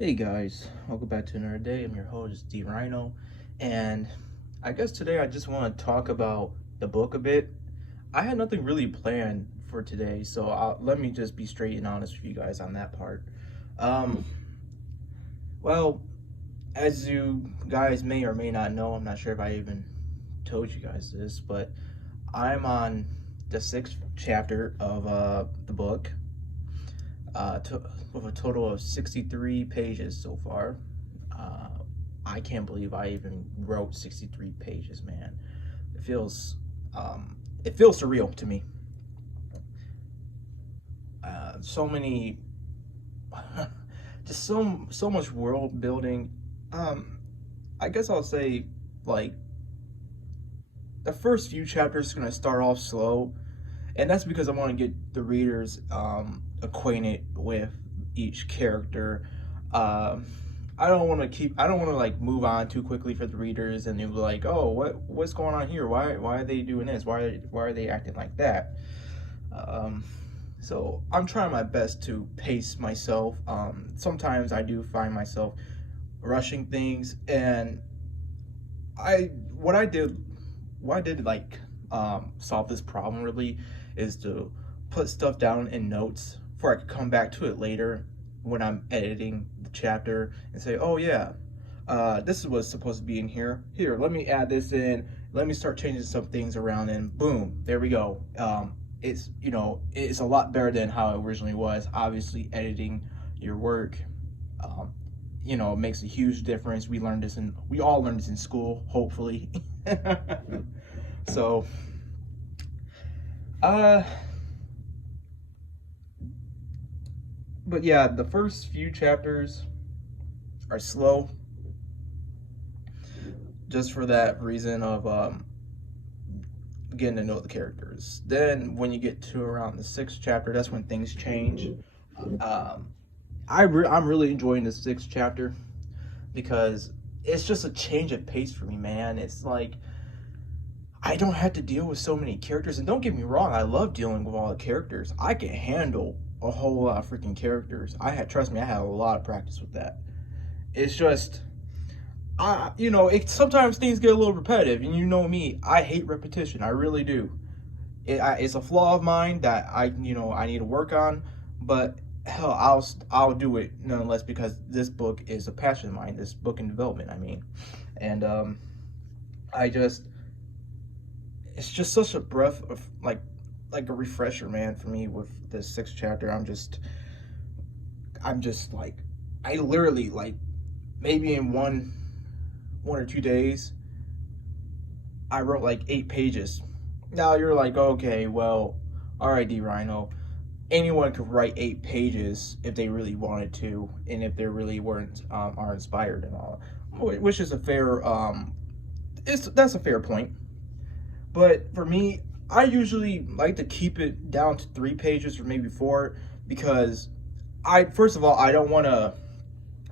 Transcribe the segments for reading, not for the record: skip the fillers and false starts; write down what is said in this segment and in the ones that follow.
Hey guys, welcome back to another day. I'm your host, D Rhino, and I guess today I just want to talk about the book a bit. I had nothing really planned for today, so let me just be straight and honest with you guys on that part. Um, well, as you guys may or may not know, I'm not sure if I even told you guys this, but I'm on the sixth chapter of the book, with a total of 63 pages so far. Uh, I can't believe I even wrote 63 pages, man. It feels it feels surreal to me. So many, just so much world building. Um, I guess I'll say like the first few chapters are gonna start off slow, and that's because I want to get the readers acquainted with each character. Um, I don't want to like move on too quickly for the readers, and they're like, oh, what's going on here? Why are they doing this? Why are they acting like that? Um, so I'm trying my best to pace myself. Sometimes I do find myself rushing things, and I what I did what I did like solve this problem really is to put stuff down in notes before I could come back to it later when I'm editing the chapter and say, oh yeah, this is what's supposed to be in here. Here, let me add this in. Let me start changing some things around, and boom, there we go. It's a lot better than how it originally was. Obviously, editing your work, um, makes a huge difference. We all learned this in school, hopefully. So, uh, but yeah, the first few chapters are slow, just for that reason of getting to know the characters. Then when you get to around the sixth chapter, that's when things change. Um, I'm really enjoying the sixth chapter because it's just a change of pace for me, man. It's like I don't have to deal with so many characters, and don't get me wrong, I love dealing with all the characters. I can handle a whole lot of freaking characters. Trust me, I had a lot of practice with that. It's just sometimes things get a little repetitive, and you know me, I hate repetition. I really do. It's a flaw of mine that I need to work on, but hell, I'll do it nonetheless because this book is a passion of mine. This book in development, I mean, and I just it's just such a breath of like a refresher, man, for me with this sixth chapter. I'm just like I literally like maybe in one or 2 days I wrote like 8 pages. Now you're like, okay, well, all right, D Rhino. Anyone could write 8 pages if they really wanted to, and if they really weren't are inspired and all, which is a fair that's a fair point. But for me, I usually like to keep it down to 3 pages or maybe four because I first of all I don't want to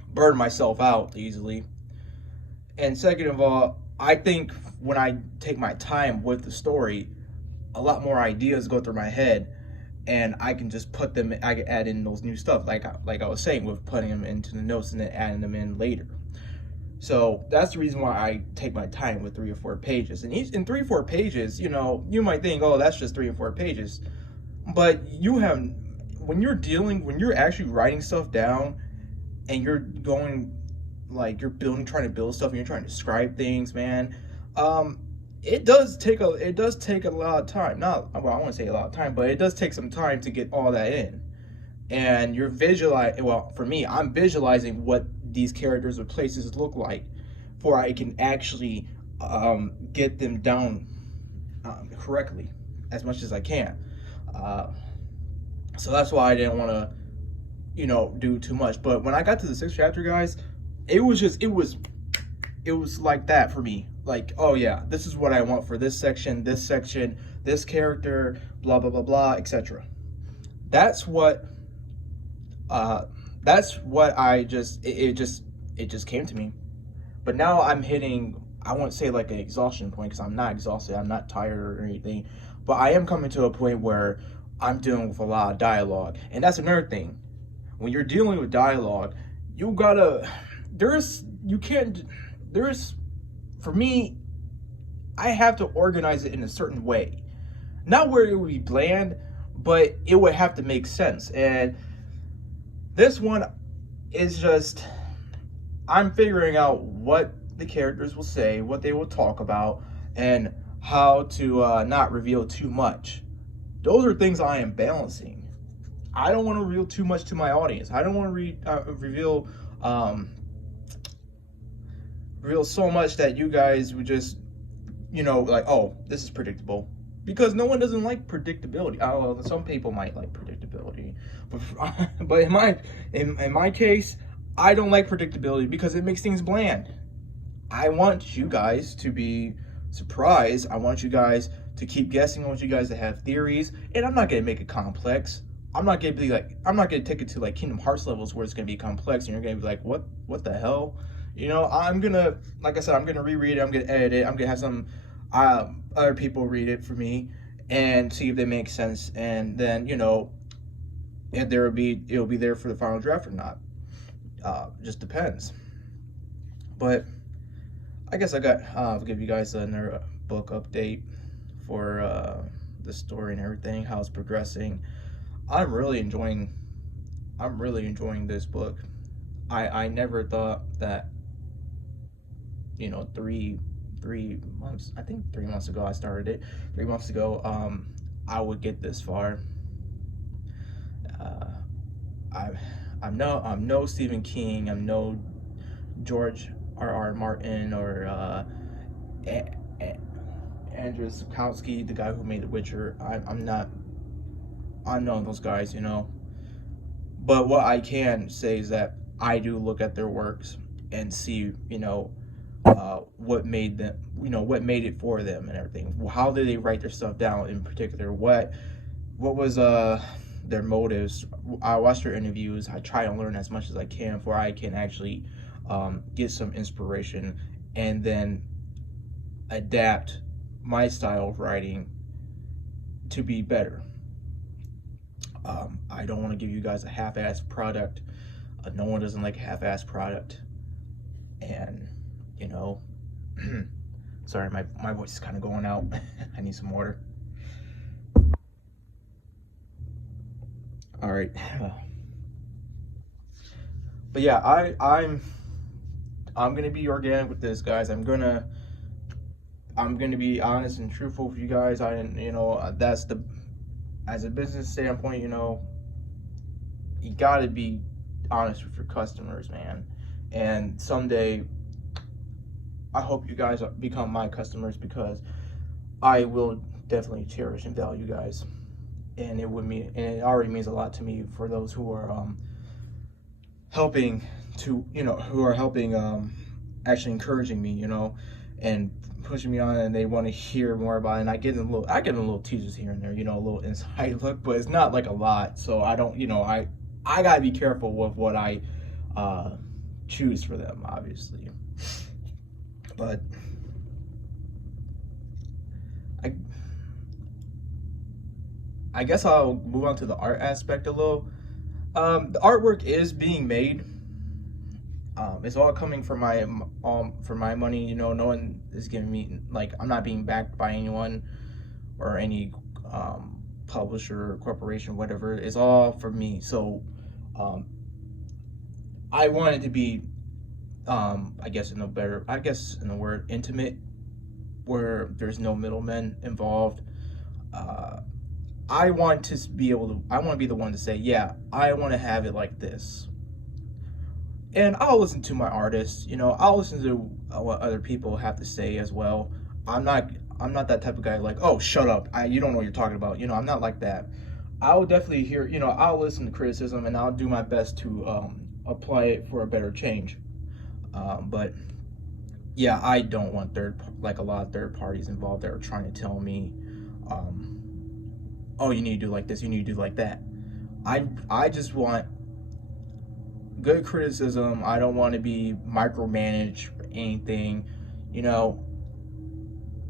burn myself out easily, and second of all, I think when I take my time with the story, a lot more ideas go through my head, and I can just put them. I can add in those new stuff, like I was saying, with putting them into the notes and then adding them in later. So that's the reason why I take my time with 3 or 4 pages. And each in 3 or 4 pages, you might think, oh, that's just 3 or 4 pages, but when you're actually writing stuff down and you're going like you're building trying to build stuff and you're trying to describe things, man. um it does take a lot of time. Not well, I want to say a lot of time, but it does take some time to get all that in. And you're visualizing, well, for me, I'm visualizing what these characters or places look like before I can actually get them down correctly as much as I can. uh, so that's why I didn't want to do too much. But when I got to the sixth chapter, guys, it was like that for me. Like, oh yeah, this is what I want for this section, this character, blah blah blah blah, etc. That's what uh it just came to me. But now I'm hitting, I won't say like an exhaustion point because I'm not exhausted, I'm not tired or anything, but I am coming to a point where I'm dealing with a lot of dialogue. And that's another thing. When you're dealing with dialogue, you gotta, you can't, there's, for me, I have to organize it in a certain way. Not where it would be bland, but it would have to make sense. And this one is just, I'm figuring out what the characters will say, what they will talk about, and how to not reveal too much. Those are things I am balancing. I don't want to reveal too much to my audience. I don't want to reveal so much that you guys would just, like, oh, this is predictable. Because no one doesn't like predictability. Well, some people might like predictability, but in my case, I don't like predictability because it makes things bland. I want you guys to be surprised. I want you guys to keep guessing. I want you guys to have theories, and I'm not gonna make it complex. I'm not gonna take it to like Kingdom Hearts levels where it's gonna be complex and you're gonna be like, what the hell? I'm gonna, like I said, I'm gonna reread it. I'm gonna edit it. I'm gonna have some other people read it for me and see if they make sense, and then if it'll be there for the final draft or not. Just depends. But I guess I'll give you guys another book update for the story and everything, how it's progressing. I'm really enjoying this book. I never thought that, 3 months, I think 3 months ago I started it. 3 months ago, I would get this far. I'm no Stephen King. I'm no George R.R. Martin or Andrzej Sapkowski, the guy who made The Witcher. I'm not those guys, But what I can say is that I do look at their works and see, what made them, what made it for them and everything. How did they write their stuff down in particular? What was their motives? I watch their interviews. I try to learn as much as I can before I can actually get some inspiration and then adapt my style of writing to be better. I don't want to give you guys a half-assed product. No one doesn't like a half-assed product. And, sorry, my voice is kind of going out. I need some water. All right. But yeah, I'm gonna be organic with this, guys. I'm gonna be honest and truthful with you guys. That's as a business standpoint, you gotta be honest with your customers, man. And someday, I hope you guys become my customers, because I will definitely cherish and value you guys. And it already means a lot to me for those who are helping actually encouraging me, and pushing me on, and they want to hear more about it. And I get them little teasers here and there, a little inside look, but it's not like a lot. So I don't, I gotta be careful with what I choose for them, obviously. But I guess I'll move on to the art aspect a little. The artwork is being made. It's all coming from my money. No one is giving me, like, I'm not being backed by anyone or any publisher or corporation, whatever. It's all for me. So I want it to be, I guess in the word intimate, where there's no middlemen involved. I want to be the one to say, yeah, I want to have it like this. And I'll listen to my artists, I'll listen to what other people have to say as well. I'm not that type of guy like, oh, shut up, you don't know what you're talking about. I'm not like that. I'll definitely hear, I'll listen to criticism and I'll do my best to apply it for a better change. But yeah, I don't want a lot of third parties involved that are trying to tell me, oh, you need to do like this, you need to do like that. I just want good criticism. I don't want to be micromanaged or anything.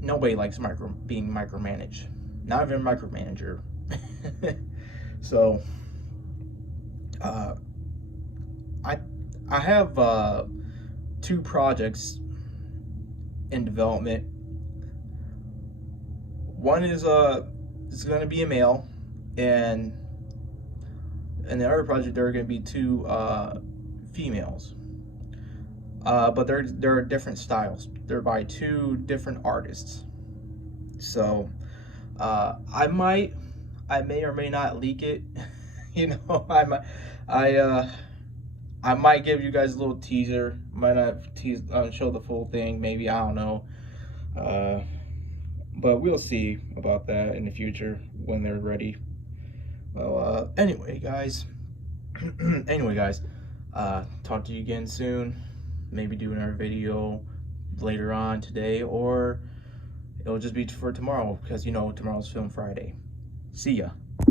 Nobody likes being micromanaged. Not even a micromanager. So, I have two projects in development. One is going to be a male, and the other project there are going to be two females. But they're different styles. They're by two different artists. So I may or may not leak it. You know, I might give you guys a little teaser. Might not show the full thing. Maybe, I don't know. But we'll see about that in the future when they're ready. Well, anyway, guys. Talk to you again soon. Maybe do another video later on today, or it'll just be for tomorrow, because you know tomorrow's Film Friday. See ya.